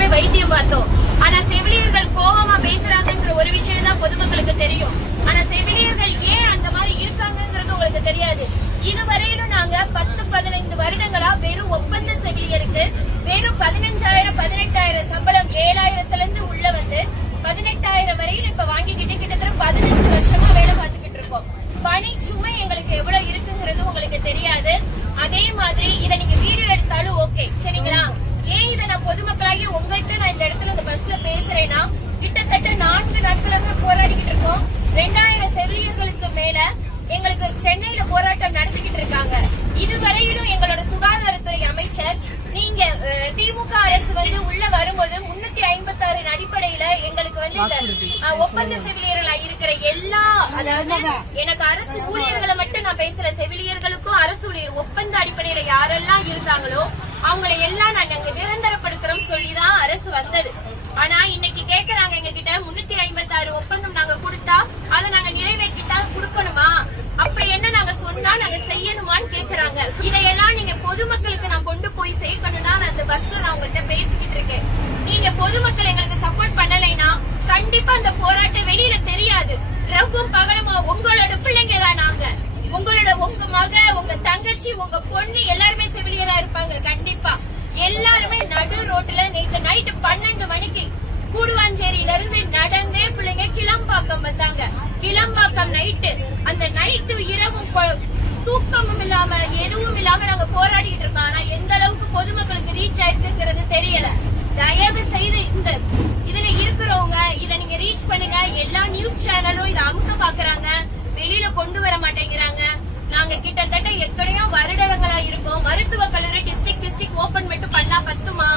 போய் வைத்தியம் பார்த்தோம். ஆனா செவிலியர்கள் கோபமா பேசுறாங்கன்ற ஒரு விஷயம் தான் பொதுமக்களுக்கு தெரியும். ஆனா செவிலியர்கள் ஏன் அந்த மாதிரி இருக்காங்கிறது உங்களுக்கு தெரியாது. இதுவரையிலும் நாங்க 10-15 வருடங்களா வெறும் ஒப்பந்த செவிலியருக்கு வெறும் 15,000 18,000 சம்பளம் 7,000ல இருந்து உள்ள வந்து 18,000 வரையிலும் இப்ப வாங்கிக்கிட்டு கிட்டத்தட்ட 15 வருஷமா வேலை பார்த்துக்கிட்டு இருக்கோம். பணி சுமை எங்களுக்கு எவ்வளவு இருக்குங்கிறது உங்களுக்கு தெரியாது. அதே மாதிரி இதை நீங்க வீடியோ எடுத்தாலும் ஓகே சரிங்களா. ஏன் இதை நான் பொதுமக்களாகி உங்கள்கிட்ட நான் இந்த இடத்துல இந்த பஸ்ல பேசுறேன்னா, கிட்டத்தட்ட 4 நாட்களாக போராடிக்கிட்டு இருக்கோம். 2000 செவிலியர்களுக்கு மேல எங்களுக்கு சென்னையில போராட்டம் நடத்திக்கிட்டு இருக்காங்க. இதுவரையிலும் எங்களோட சுகாதாரத்துறை அமைச்சர் நீங்க திமுக அரசு வந்து உள்ள வரும்போது 356 அடிப்படையில எங்களுக்கு வந்து ஒப்பந்த செவிலியர்களா இருக்கிற எல்லா, அதாவது எனக்கு அரசு ஊழியர்களை மட்டும் நான் பேசுற, செவிலியர்களுக்கும் அரசு ஊழியர் ஒப்பந்த அடிப்படையில யாரெல்லாம் இருந்தாங்களோ அவங்களை எல்லாம் நாங்க அங்க நிரந்தரப்படுத்துறோம் சொல்லிதான் அரசு வந்தது. ஆனா இன்னைக்கு கேக்குறாங்க எங்க கிட்ட 356 ஒப்பந்தம் நாங்க கொடுத்தா அதை நாங்க நிறைவேற்றிட்டா கொடுக்கணுமா, அப்படி என்ன நாங்க சொன்னா நாங்க செய்யணுமான்னு கேக்குறாங்க. இதையெல்லாம் நீங்க பொதுமக்களுக்கு நான் கொண்டு போய் சேர்க்கணும்னா நான் அந்த பஸ்ல நான் உங்கள்கிட்ட பேசிக்கிட்டு இருக்கேன். நீங்க பொதுமக்கள் எங்களுக்கு சப்போர்ட் பண்ணலைன்னா கண்டிப்பா அந்த போராட்டம் வெளியில தெரியாது. ரவும் பகலமா உங்களோட பிள்ளைங்க தான் நாங்க, உங்க மக, உங்க தங்கச்சி, உங்க பொண்ணு எல்லாருமே செவிலியரா இருப்பாங்க. கண்டிப்பா எல்லாருமே நடு ரோட்ல நேத்து நைட்டு 12 மணிக்கு கூடுவாஞ்சேரியில இருந்து நடந்தே பிள்ளைங்க கிளம்பாக்கம் வந்தாங்க. கிளம்பாக்கம் நைட்டு, அந்த நைட்டு இரவும் தூக்கமும் இல்லாம எதுவும் இல்லாம நாங்க போராடிட்டு இருக்கோம். ஆனா எந்த அளவுக்கு பொதுமக்களுக்கு ரீச் ஆயிருக்குங்கிறது தெரியல. தயவு செய்து இந்த இதுல இருக்கிறவங்க இத நீங்க ரீச் பண்ணுங்க. எல்லா நியூஸ் சேனலும் இதை அமுக்க பாக்குறாங்க, வெளியில கொண்டு வர மாட்டேங்கிறாங்க. நாங்க கிட்டத்தட்ட எத்தனையோ வருடங்களா இருக்கோம். மருத்துவ கல்லூரி டிஸ்ட்ரிக்ட் ஓபன் மட்டும் பண்ணா பத்துமா?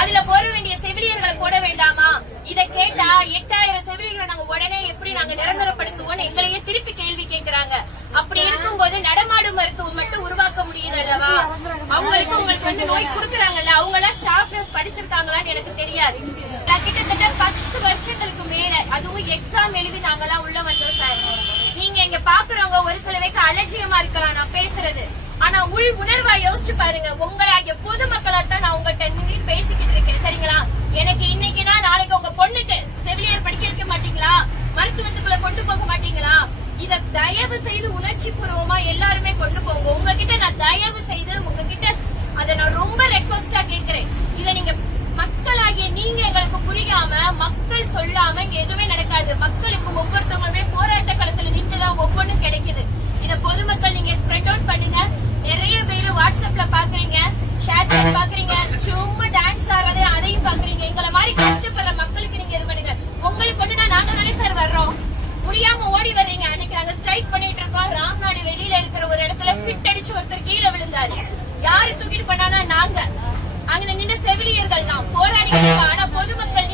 அதுல போட வேண்டிய செவிலியர்களை போட வேண்டாமா? இத கேட்டா 8000 செவிலியர்களை நாங்க உடனே எப்படி நாங்க நிரந்தரப்படுத்துவோம் எங்களையே திருப்பி கேள்வி கேட்கிறாங்க. அப்படி இருக்கும்போது நடமாடும் மருத்துவம் மட்டும் உருவாக்க முடியுது அல்லவா? அவங்களுக்கு உங்களுக்கு வந்து நோய் கொடுக்கறாங்கல்ல, அவங்க எல்லாம் ஸ்டாஃப் நர்ஸ் படிச்சிருக்காங்களான்னு எனக்கு தெரியாது. நான் கிட்டத்தட்ட 10 வருஷங்களுக்கு மேல அதுவும் எக்ஸாம் எழுதி நாங்கெல்லாம் உள்ள வந்தோம் சார். நீங்க இங்க பாக்குறவங்க ஒரு சில பேருக்கு அலட்சியமா இருக்கலாம் நான் பேசுறது, ஆனா உள் உணர்வா யோசிச்சு பாருங்க. உங்களாகிய பொதுமக்களா தான் நான் உங்கள்கிட்ட நின்று பேசிக்கிட்டு இருக்கேன் சரிங்களா. எனக்கு இன்னைக்குனா நாளைக்கு உங்க பொண்ணுக்கு செவிலியர் படிக்க வைக்க மாட்டீங்களா, மருத்துவத்துக்குள்ள கொண்டு போக மாட்டீங்களா? இத தயவு செய்து உணர்ச்சி பூர்வமா எல்லாருமே கொண்டு போங்க. உங்ககிட்ட நான் தயவு செய்து உங்ககிட்ட அதை நான் ரொம்ப ரெக்வஸ்டா கேக்குறேன். இத நீங்க மக்களாகிய நீங்க எங்களுக்கு புரியாம, மக்கள் சொல்லாம இங்க எதுவுமே நடக்காது. மக்களுக்கு ஒவ்வொருத்தவங்களுமே போராட்ட களத்துல நின்றுதான் ஒவ்வொன்றும் கிடைக்குது. இத பொதுமக்கள் நீங்க ஸ்ப்ரெட் அவுட் பண்ணுங்க. நிறைய பேரு வாட்ஸ்அப்ல பாக்குறீங்க, ஷேர் பண்ணி பாக்குறீங்க, சும்மா டான்ஸ் ஆடுறது அதையும் பாக்குறீங்க. எங்களை மாதிரி கஷ்டப்படுற மக்களுக்கு நீங்க இது பண்ணுங்க. உங்களுக்கு ஒண்ணுனா நாங்க தானே சார் வர்றோம், முடியாம ஓடி வர்றீங்க. அன்னைக்கு நாங்க ஸ்ட்ரைக் பண்ணிட்டு இருக்கோம். ராம்நாடு வெளியில இருக்கிற ஒரு இடத்துல ஃபிட் அடிச்சு ஒருத்தர் கீழே விழுந்தாரு. யாரு தூக்கிட்டு பண்ணானா நாங்க, அங்க நின்று செவிலியர்கள் தான் போராடிட்டு. ஆனா பொதுமக்கள்